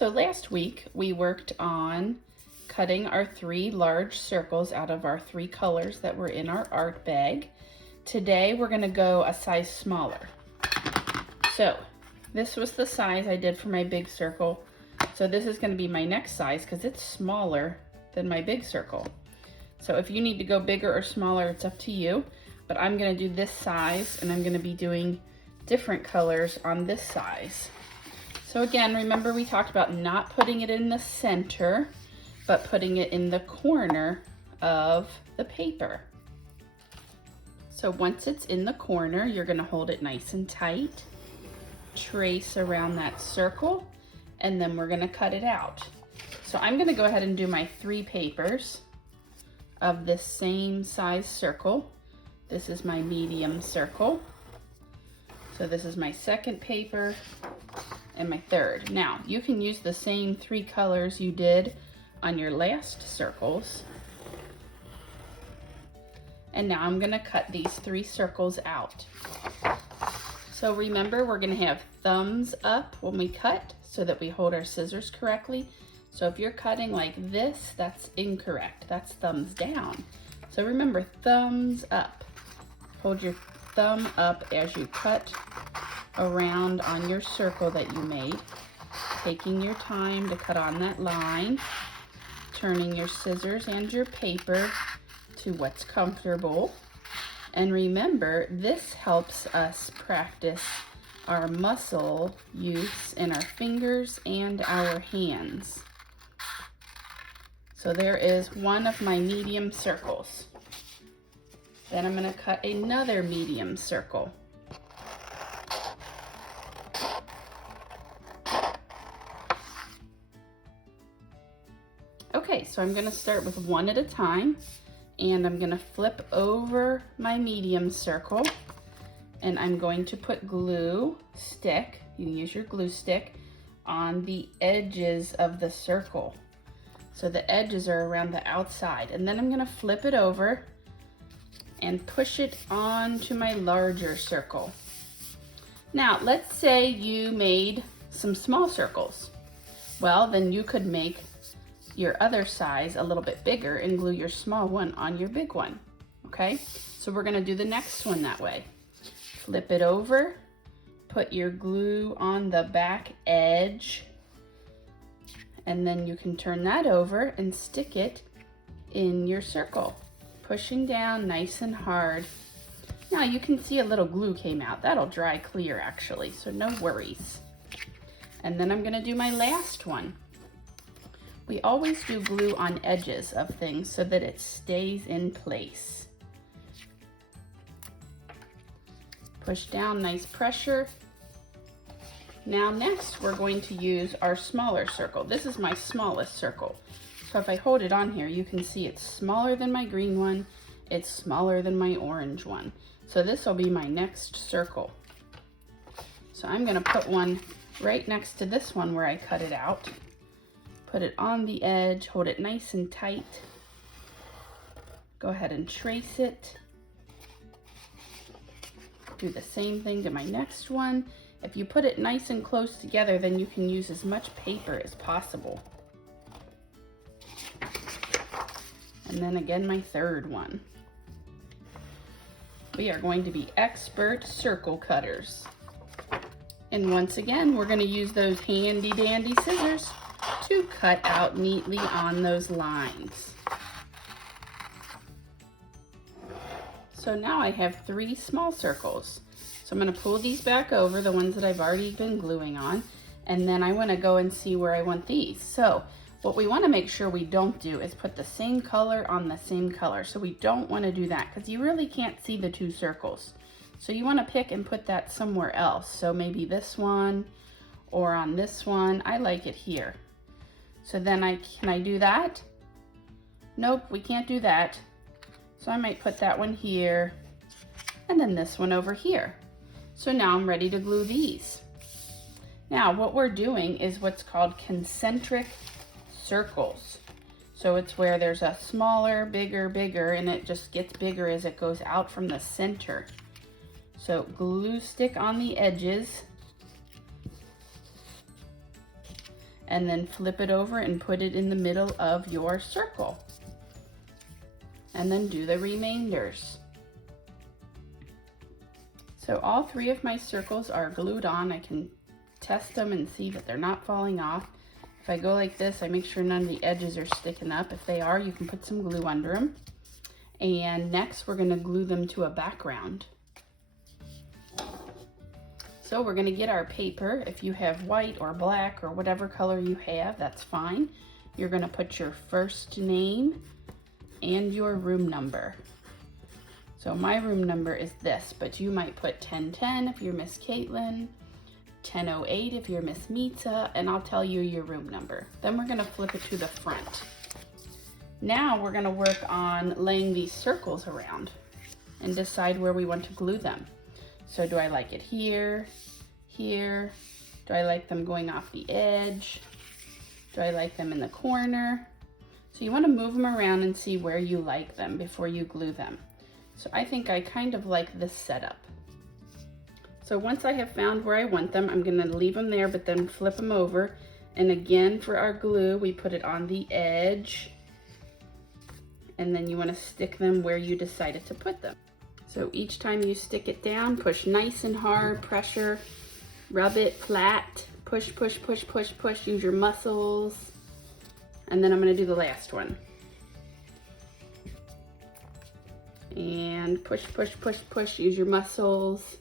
So last week we worked on cutting our 3 large circles out of our 3 colors that were in our art bag. Today we're going to go a size smaller. So this was the size I did for my big circle. So this is going to be my next size because it's smaller than my big circle. So if you need to go bigger or smaller, it's up to you. But I'm going to do this size, and I'm going to be doing different colors on this size. So again, remember we talked about not putting it in the center, but putting it in the corner of the paper. So once it's in the corner, you're going to hold it nice and tight, trace around that circle, and then we're going to cut it out. So I'm going to go ahead and do my 3 papers of this same size circle. This is my medium circle. So this is my second paper and my third. Now, you can use the same 3 colors you did on your last circles. And now I'm going to cut these 3 circles out. So remember, we're going to have thumbs up when we cut so that we hold our scissors correctly. So if you're cutting like this, that's incorrect. That's thumbs down. So remember, thumbs up. Hold your thumb up as you cut around on your circle that you made, taking your time to cut on that line, turning your scissors and your paper to what's comfortable. And remember, this helps us practice our muscle use in our fingers and our hands. So there is one of my medium circles. Then I'm going to cut another medium circle. Okay, so I'm going to start with one at a time, and I'm going to flip over my medium circle, and I'm going to put glue stick, you can use your glue stick, on the edges of the circle. So the edges are around the outside, and then I'm going to flip it over and push it onto my larger circle. Now, let's say you made some small circles. Well, then you could make your other size a little bit bigger and glue your small one on your big one, okay? So we're gonna do the next one that way. Flip it over, put your glue on the back edge, and then you can turn that over and stick it in your circle, pushing down nice and hard. Now you can see a little glue came out. That'll dry clear actually, so no worries. And then I'm gonna do my last one. We always do glue on edges of things so that it stays in place. Push down, nice pressure. Now next we're going to use our smaller circle. This is my smallest circle. So if I hold it on here, you can see it's smaller than my green one, it's smaller than my orange one. So this will be my next circle. So I'm gonna put one right next to this one where I cut it out. Put it on the edge, hold it nice and tight. Go ahead and trace it. Do the same thing to my next one. If you put it nice and close together, then you can use as much paper as possible. And then again, my third one. We are going to be expert circle cutters. And once again, we're going to use those handy dandy scissors to cut out neatly on those lines. So now I have 3 small circles. So I'm going to pull these back over, the ones that I've already been gluing on, and then I want to go and see where I want these. So what we want to make sure we don't do is put the same color on the same color. So we don't want to do that because you really can't see the 2 circles. So you want to pick and put that somewhere else. So maybe this one or on this one. I like it here. So then can I do that? Nope, we can't do that. So I might put that one here and then this one over here. So now I'm ready to glue these. Now what we're doing is what's called concentric circles. So it's where there's a smaller, bigger, bigger, and it just gets bigger as it goes out from the center. So glue stick on the edges and then flip it over and put it in the middle of your circle. And then do the remainders. So all 3 of my circles are glued on. I can test them and see that they're not falling off. If I go like this, I make sure none of the edges are sticking up. If they are, you can put some glue under them. And next we're gonna glue them to a background. So we're gonna get our paper. If you have white or black or whatever color you have, that's fine. You're gonna put your first name and your room number. So my room number is this, but you might put 1010 if you're Miss Caitlin, 1008 if you're Miss Mita, and I'll tell you your room number. Then we're gonna flip it to the front. Now we're gonna work on laying these circles around and decide where we want to glue them. So do I like it here, here? Do I like them going off the edge? Do I like them in the corner? So you want to move them around and see where you like them before you glue them. So I think I kind of like this setup. So once I have found where I want them, I'm going to leave them there, but then flip them over. And again, for our glue, we put it on the edge. And then you want to stick them where you decided to put them. So each time you stick it down, push nice and hard, pressure, rub it flat, push, push, push, push, push, use your muscles. And then I'm gonna do the last one. And push, push, push, push, use your muscles.